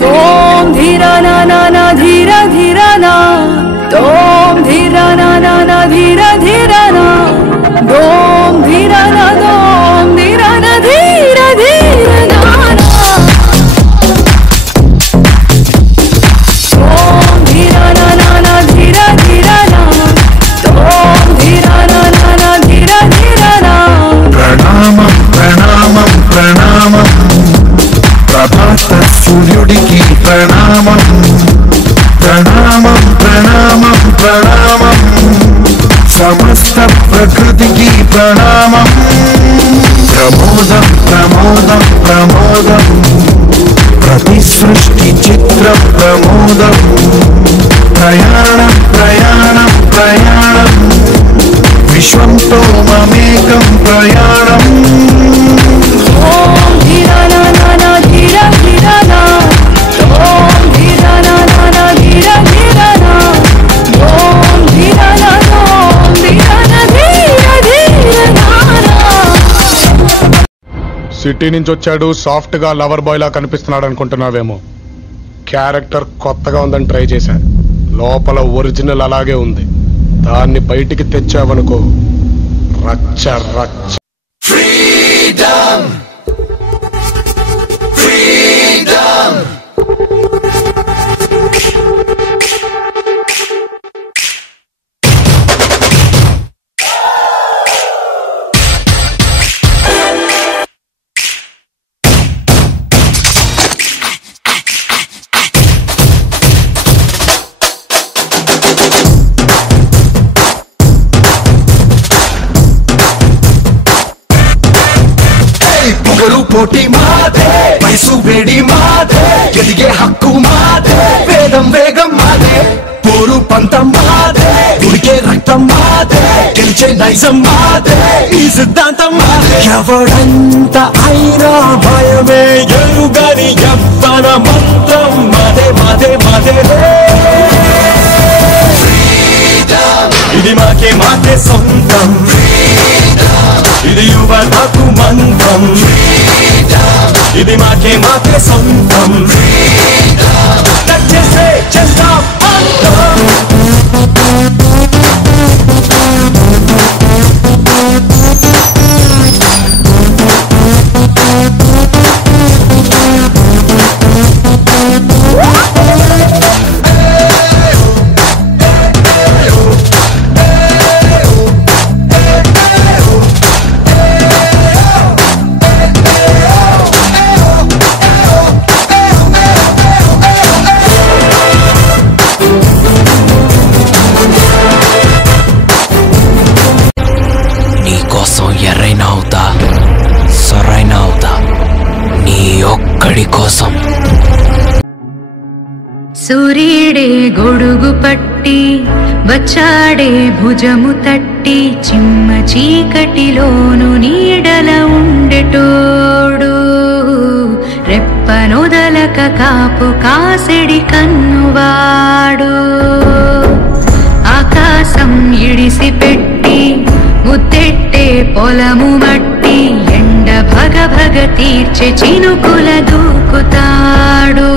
तोम धीरा ना ना ना धीरा धीरा ना, तोम धीरा ना ना ना धीरा धीरा ना, दोम धीरा ना दोम धीरा ना धीरा धीरा ना ना, तोम धीरा ना ना ना धीरा धीरा ना, तोम धीरा ना ना ना धीरा धीरा ना। प्रणामं प्रणामं प्रणामं प्रभात सूर्युडिकी प्रणामं प्रणामं प्रणामं प्रणामं समस्त प्रकृतिकी प्रणामं प्रमोदं प्रमोदं प्रमोदं प्रतिसृष्टि चित्र प्रमोदं प्रयाणं प्रयाणं प्रयाणं विश्वं तो ममेकं प्रयाणम्। ओम धीरा ना ना ना धीरा धीरा ना, ओम धीरा ना ना ना धीरा धीरा ना, ओम धीरा ना ओम धीरा ना धीरा धीरा ना। సిటీ నుంచి వచ్చాడు, సాఫ్ట్ గా లవర్ బాయ్ లా కనిపిస్తున్నాడు అనుకుంటున్నావేమో. క్యారెక్టర్ కొత్తగా ఉందని ట్రై చేశా, లోపల ఒరిజినల్ అలాగే ఉంది. దాన్ని బయటికి తెచ్చావనుకో రచ్చ రచ్చ. Freedom! Freedom! పొగరు పోటీ మాదే, వయసు వేడి మాదే, ఎదిగే హక్కు మాదే, వేదం వేగం మాదే, పోరు పంతం మాదే, ఉడికే రక్తం మాదే, గెలిచే నైజం మాదే, ఈ సిద్ధాంతం మాదే. ఎవడంత అయినా భయమే ఎరుగని యవ్వన మంత్రం మాదే మాదే మాదే. ఇది మాకే మాకే సొంతం, ఇది యువతకు మంత్రం, ఇది మాకే మాకే సొంతం, చేసే చేస్తాం అంతం. కోసం సూర్యుడే గొడుగు పట్టి వచ్చాడే భుజము తట్టి, చిమ్మ చీకటిలోను నీడల ఉండెటోడు, రెప్పనొదలక కాపు కాసెడి కన్నువాడు, ఆకాశం ఇడిసి పెట్టి ముత్తెట్టే పొలము మట్టి, ఎండ భగ భగ తీర్చే చినుకుల దూకుతాడు,